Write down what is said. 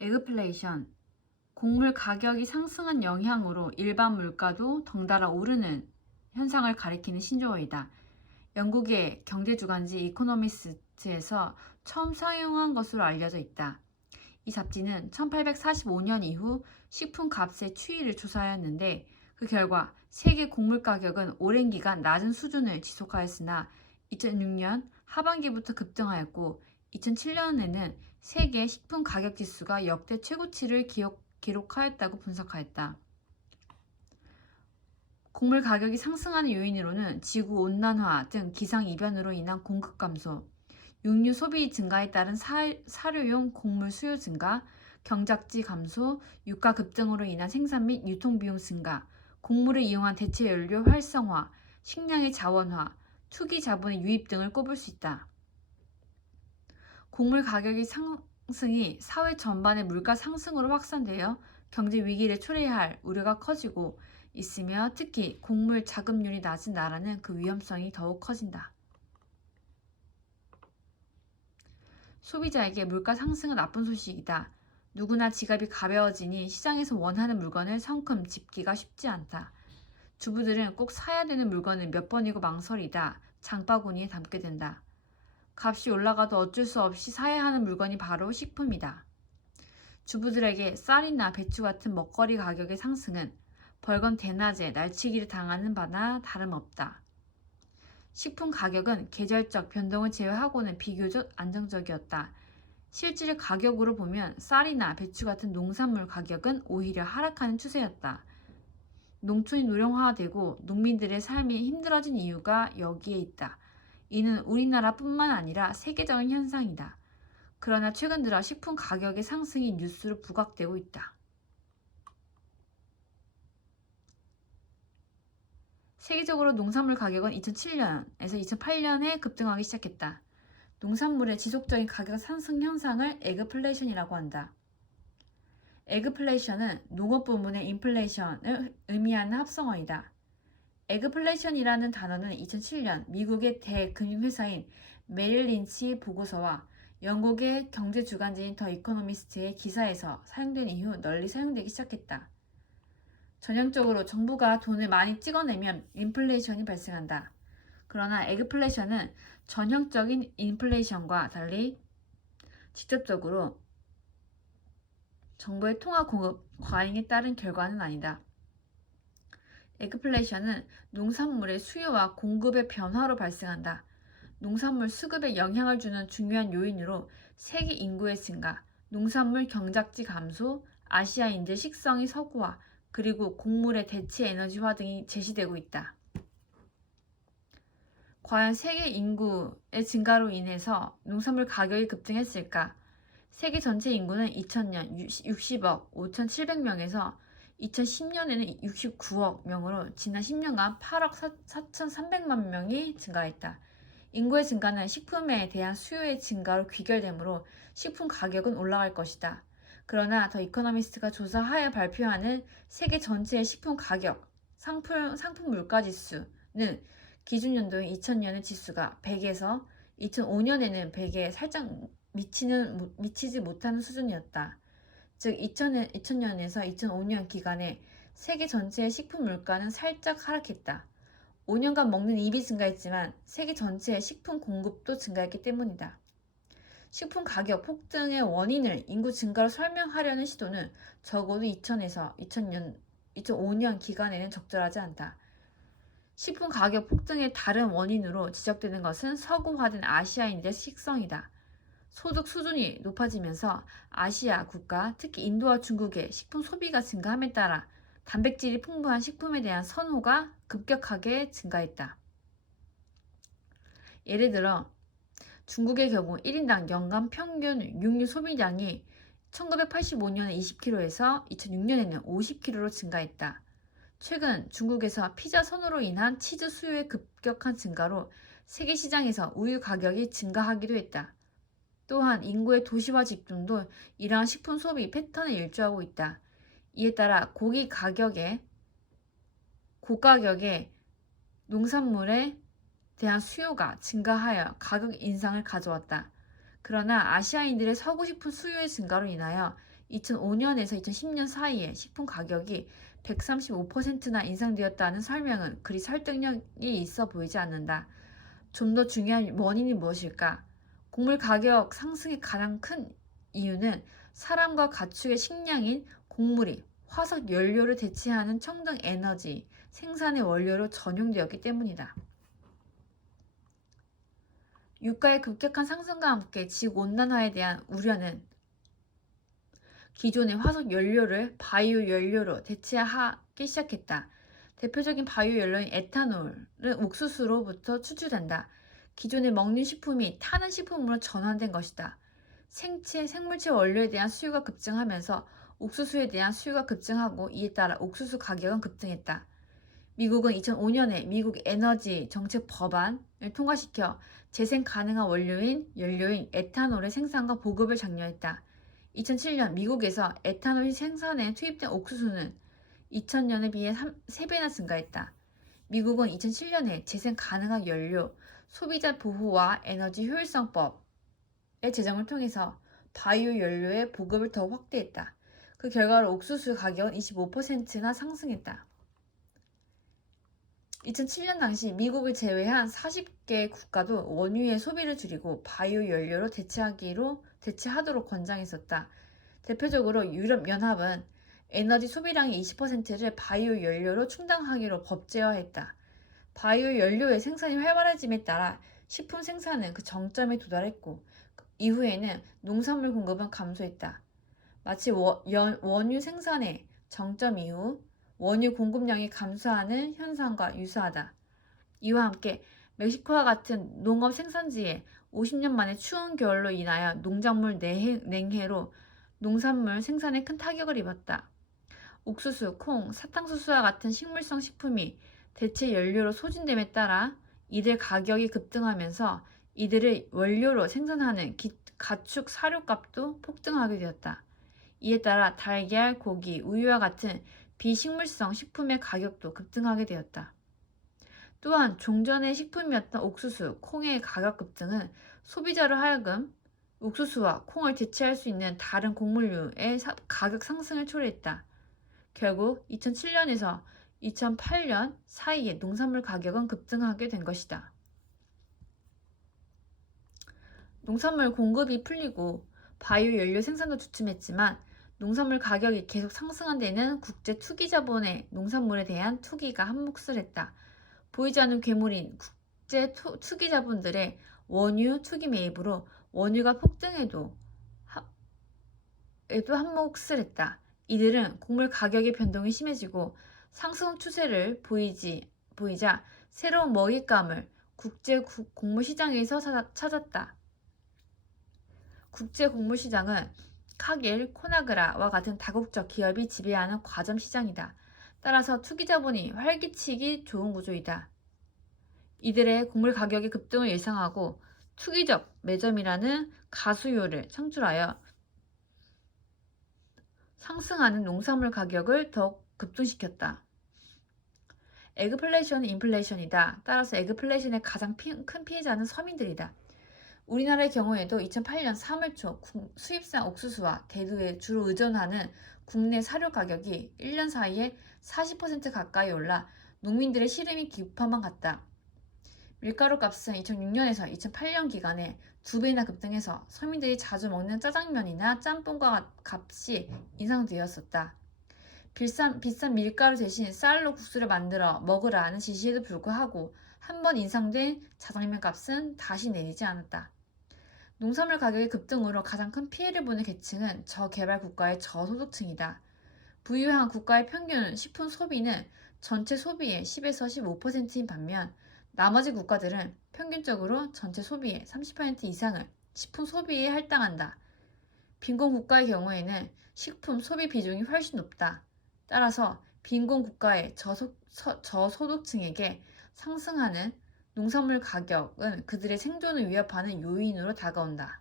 에그플레이션, 곡물 가격이 상승한 영향으로 일반 물가도 덩달아 오르는 현상을 가리키는 신조어이다. 영국의 경제주간지 이코노미스트에서 처음 사용한 것으로 알려져 있다. 이 잡지는 1845년 이후 식품 값의 추이를 조사하였는데 그 결과 세계 곡물 가격은 오랜 기간 낮은 수준을 지속하였으나 2006년 하반기부터 급등하였고 2007년에는 세계 식품 가격 지수가 역대 최고치를 기록하였다고 분석하였다. 곡물 가격이 상승하는 요인으로는 지구 온난화 등 기상 이변으로 인한 공급 감소, 육류 소비 증가에 따른 사료용 곡물 수요 증가, 경작지 감소, 유가 급등으로 인한 생산 및 유통 비용 증가, 곡물을 이용한 대체 연료 활성화, 식량의 자원화, 투기 자본의 유입 등을 꼽을 수 있다. 곡물 가격의 상승이 사회 전반의 물가 상승으로 확산되어 경제 위기를 초래할 우려가 커지고 있으며 특히 곡물 자급률이 낮은 나라는 그 위험성이 더욱 커진다. 소비자에게 물가 상승은 나쁜 소식이다. 누구나 지갑이 가벼워지니 시장에서 원하는 물건을 성큼 집기가 쉽지 않다. 주부들은 꼭 사야 되는 물건을 몇 번이고 망설이다 장바구니에 담게 된다. 값이 올라가도 어쩔 수 없이 사야 하는 물건이 바로 식품이다. 주부들에게 쌀이나 배추 같은 먹거리 가격의 상승은 벌건 대낮에 날치기를 당하는 바나 다름없다. 식품 가격은 계절적 변동을 제외하고는 비교적 안정적이었다. 실질 가격으로 보면 쌀이나 배추 같은 농산물 가격은 오히려 하락하는 추세였다. 농촌이 노령화되고 농민들의 삶이 힘들어진 이유가 여기에 있다. 이는 우리나라뿐만 아니라 세계적인 현상이다. 그러나 최근 들어 식품 가격의 상승이 뉴스로 부각되고 있다. 세계적으로 농산물 가격은 2007년에서 2008년에 급등하기 시작했다. 농산물의 지속적인 가격 상승 현상을 에그플레이션이라고 한다. 에그플레이션은 농업 부문의 인플레이션을 의미하는 합성어이다. 에그플레이션이라는 단어는 2007년 미국의 대금융회사인 메릴 린치 보고서와 영국의 경제주간지인 더 이코노미스트의 기사에서 사용된 이후 널리 사용되기 시작했다. 전형적으로 정부가 돈을 많이 찍어내면 인플레이션이 발생한다. 그러나 에그플레이션은 전형적인 인플레이션과 달리 직접적으로 정부의 통화 공급 과잉에 따른 결과는 아니다. 에그플레이션은 농산물의 수요와 공급의 변화로 발생한다. 농산물 수급에 영향을 주는 중요한 요인으로 세계 인구의 증가, 농산물 경작지 감소, 아시아인들 식성의 서구화, 그리고 곡물의 대체 에너지화 등이 제시되고 있다. 과연 세계 인구의 증가로 인해서 농산물 가격이 급등했을까? 세계 전체 인구는 2000년 60억 5,700명에서 2010년에는 69억 명으로 지난 10년간 8억 4,300만 명이 증가했다. 인구의 증가는 식품에 대한 수요의 증가로 귀결되므로 식품 가격은 올라갈 것이다. 그러나 더 이코노미스트가 조사하여 발표하는 세계 전체의 식품 가격, 상품 물가 지수는 기준 연도인 2000년의 지수가 100에서 2005년에는 100에 살짝 미치지 못하는 수준이었다. 즉 2000년에서 2005년 기간에 세계 전체의 식품 물가는 살짝 하락했다. 5년간 먹는 입이 증가했지만 세계 전체의 식품 공급도 증가했기 때문이다. 식품 가격 폭등의 원인을 인구 증가로 설명하려는 시도는 적어도 2000에서 2005년 기간에는 적절하지 않다. 식품 가격 폭등의 다른 원인으로 지적되는 것은 서구화된 아시아인들의 식성이다. 소득 수준이 높아지면서 아시아 국가, 특히 인도와 중국의 식품 소비가 증가함에 따라 단백질이 풍부한 식품에 대한 선호가 급격하게 증가했다. 예를 들어 중국의 경우 1인당 연간 평균 육류 소비량이 1985년에 20kg에서 2006년에는 50kg로 증가했다. 최근 중국에서 피자 선호로 인한 치즈 수요의 급격한 증가로 세계 시장에서 우유 가격이 증가하기도 했다. 또한 인구의 도시화 집중도 이러한 식품 소비 패턴에 일조하고 있다. 이에 따라 고가격의 농산물에 대한 수요가 증가하여 가격 인상을 가져왔다. 그러나 아시아인들의 서구 식품 수요의 증가로 인하여 2005년에서 2010년 사이에 식품 가격이 135%나 인상되었다는 설명은 그리 설득력이 있어 보이지 않는다. 좀 더 중요한 원인이 무엇일까? 곡물 가격 상승의 가장 큰 이유는 사람과 가축의 식량인 곡물이 화석 연료를 대체하는 청정 에너지 생산의 원료로 전용되었기 때문이다. 유가의 급격한 상승과 함께 지구온난화에 대한 우려는 기존의 화석 연료를 바이오 연료로 대체하기 시작했다. 대표적인 바이오 연료인 에탄올은 옥수수로부터 추출된다. 기존의 먹는 식품이 타는 식품으로 전환된 것이다. 생물체 원료에 대한 수요가 급증하면서 옥수수에 대한 수요가 급증하고 이에 따라 옥수수 가격은 급등했다. 미국은 2005년에 미국 에너지 정책 법안을 통과시켜 재생 가능한 연료인 에탄올의 생산과 보급을 장려했다. 2007년 미국에서 에탄올 생산에 투입된 옥수수는 2000년에 비해 3배나 증가했다. 미국은 2007년에 재생 가능한 연료, 소비자 보호와 에너지 효율성법의 제정을 통해서 바이오 연료의 보급을 더 확대했다. 그 결과로 옥수수 가격은 25%나 상승했다. 2007년 당시 미국을 제외한 40개 국가도 원유의 소비를 줄이고 바이오 연료로 대체하도록 권장했었다. 대표적으로 유럽연합은 에너지 소비량의 20%를 바이오 연료로 충당하기로 법제화했다. 바이오 연료의 생산이 활발해짐에 따라 식품 생산은 그 정점에 도달했고 이후에는 농산물 공급은 감소했다. 마치 원유 생산의 정점 이후 원유 공급량이 감소하는 현상과 유사하다. 이와 함께 멕시코와 같은 농업 생산지에 50년 만에 추운 겨울로 인하여 농작물 냉해로 농산물 생산에 큰 타격을 입었다. 옥수수, 콩, 사탕수수와 같은 식물성 식품이 대체 연료로 소진됨에 따라 이들 가격이 급등하면서 이들을 원료로 생산하는 가축 사료값도 폭등하게 되었다. 이에 따라 달걀, 고기, 우유와 같은 비식물성 식품의 가격도 급등하게 되었다. 또한 종전의 식품이었던 옥수수, 콩의 가격 급등은 소비자로 하여금 옥수수와 콩을 대체할 수 있는 다른 곡물류의 가격 상승을 초래했다. 결국 2007년에서 2008년 사이에 농산물 가격은 급등하게 된 것이다. 농산물 공급이 풀리고 바이오 연료 생산도 주춤했지만 농산물 가격이 계속 상승한 데는 국제 투기 자본의 농산물에 대한 투기가 한몫을 했다. 보이지 않는 괴물인 국제 투기 자본들의 원유 투기 매입으로 원유가 폭등해도 한몫을 했다. 이들은 곡물 가격의 변동이 심해지고 상승 추세를 보이자 새로운 먹잇감을 국제 곡물 시장에서 찾았다. 국제 곡물 시장은 카길, 코나그라와 같은 다국적 기업이 지배하는 과점 시장이다. 따라서 투기 자본이 활기치기 좋은 구조이다. 이들의 곡물 가격의 급등을 예상하고 투기적 매점이라는 가수요를 창출하여 상승하는 농산물 가격을 더욱 급등시켰다. 에그플레이션은 인플레이션이다. 따라서 에그플레이션의 가장 큰 피해자는 서민들이다. 우리나라의 경우에도 2008년 3월 초 수입산 옥수수와 대두에 주로 의존하는 국내 사료 가격이 1년 사이에 40% 가까이 올라 농민들의 시름이 깊어만 갔다. 밀가루 값은 2006년에서 2008년 기간에 2배나 급등해서 서민들이 자주 먹는 짜장면이나 짬뽕과 값이 인상되었었다. 비싼 밀가루 대신 쌀로 국수를 만들어 먹으라는 지시에도 불구하고 한 번 인상된 짜장면 값은 다시 내리지 않았다. 농산물 가격의 급등으로 가장 큰 피해를 보는 계층은 저개발 국가의 저소득층이다. 부유한 국가의 평균 식품 소비는 전체 소비의 10에서 15%인 반면 나머지 국가들은 평균적으로 전체 소비의 30% 이상을 식품 소비에 할당한다. 빈곤 국가의 경우에는 식품 소비 비중이 훨씬 높다. 따라서 빈곤 국가의 저소득층에게 상승하는 농산물 가격은 그들의 생존을 위협하는 요인으로 다가온다.